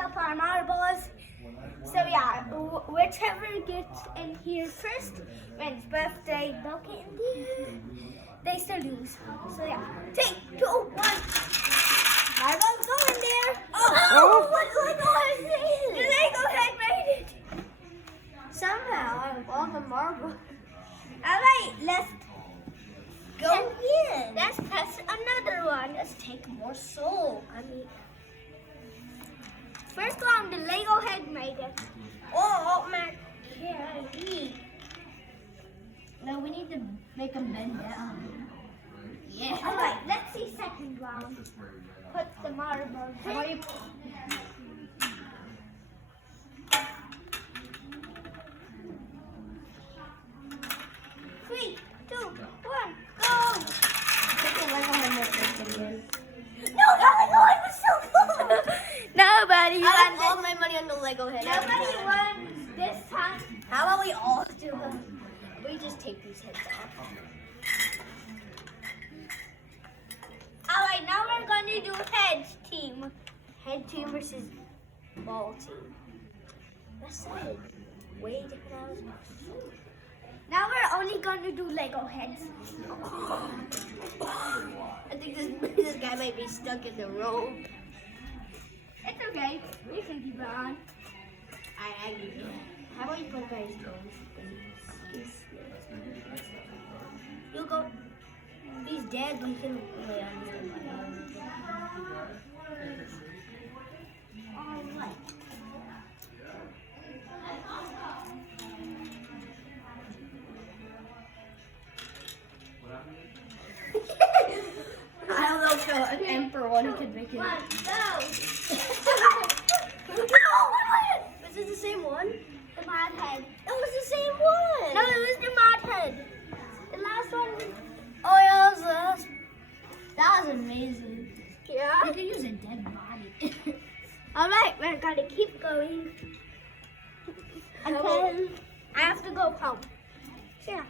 up our marbles. So yeah, whichever gets in here first wins. But if they don't get in there, they still lose. So yeah, 3, 2, 1. Marbles go in there. Oh! What Lego head made it? The Lego head made it. Somehow, out of all the marbles. Alright, let's go in. Let's test another one. Let's take more soul. First one, the Lego head made it. Oh, my candy. No, we need to make them bend down. Yeah. Alright, let's see second round. Put the marbles in. 3, 2, 1, go! No, that Lego head was so cool! Nobody I won have all my money on the Lego head. Nobody won this time. How about we all do them? We just take these heads off. Alright, now we're going to do heads team. Head team versus ball team. That sounded way different than I was. Now we're only going to do Lego heads. I think this guy might be stuck in the rope. It's okay. We can keep it on. I give you. How about you put guys' toes? You go. He's dead, but he can lay on his body. Alright. I don't know if an emperor one could make it. One, go! Was it the same one? The mod head. It was the same one. No, it was the mod head. The last one. Oh yeah, that was amazing. Yeah. You could use a dead body. Alright, we're gonna keep going. Until I have to go home. Yeah.